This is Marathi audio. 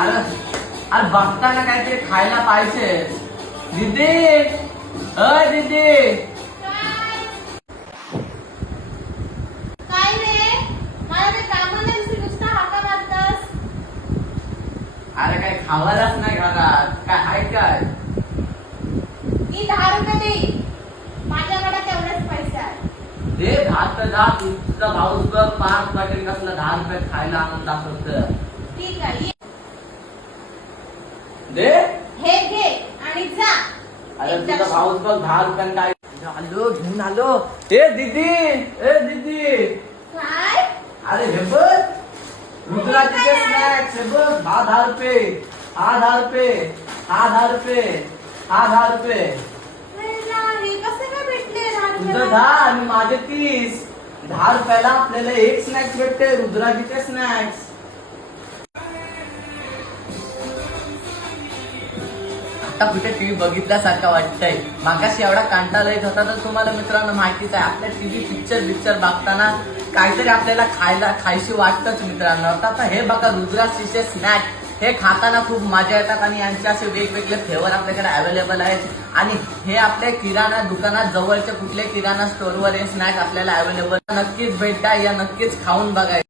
अरे अरे बघताना काहीतरी खायला पाहिजे. दीदी, अय दीदी. काय रे, मला ते कामाला नुसता हाका मारतास. अरे काय खावायलाच नाही घरात, काय हाय काय? मी 10 रुपये देईन, माझ्याकडे तेवढेच पैसे आहेत. दे 10 तर 10. तुझा भाऊ बघ 5 पाकिट कसला 10 रुपयात खायला आणून दाखवत. ठीक आहे, दे. हे घे आणि जा. अरे तुझा भाऊच बघ 10 रुपयात काय आलो घेऊन आलो. ए दीदी, ए दीदी. काय? अरे हे बघ रुद्राचे स्नॅक्स. हे बघ 10 रुपये, 10 रुपये, 10 रुपये, 10 रुपये. हे कसे काय भेटले 10 तुझं रुपये? 10 आणि माझे 30. 10 रुपयाला आपल्याला एक स्नॅक्स भेटते, रुद्राजीचे स्नॅक्स. आता कुठे टीव्ही बघितल्यासारखं वाटतंय. मागाशी एवढा कंटाळा येत होता तर तुम्हाला मित्रांनो माहितीच आहे आपल्या टीव्ही पिक्चर बघताना काहीतरी आपल्याला खायशी वाटतंच मित्रांनो. आता हे बघा रुद्राजीचे स्नॅक्स हे खाताना खूप मजा येतात आणि यांचे असे वेगवेगळे फ्लेवर आपल्याकडे अवेलेबल आहेत. आणि हे आपल्या किराणा दुकानात जवळच्या कुठल्या किराणा स्टोअरवर हे स्नॅक्स आपल्याला अवेलेबल नक्कीच भेटतात. या नक्कीच खाऊन बघायचं.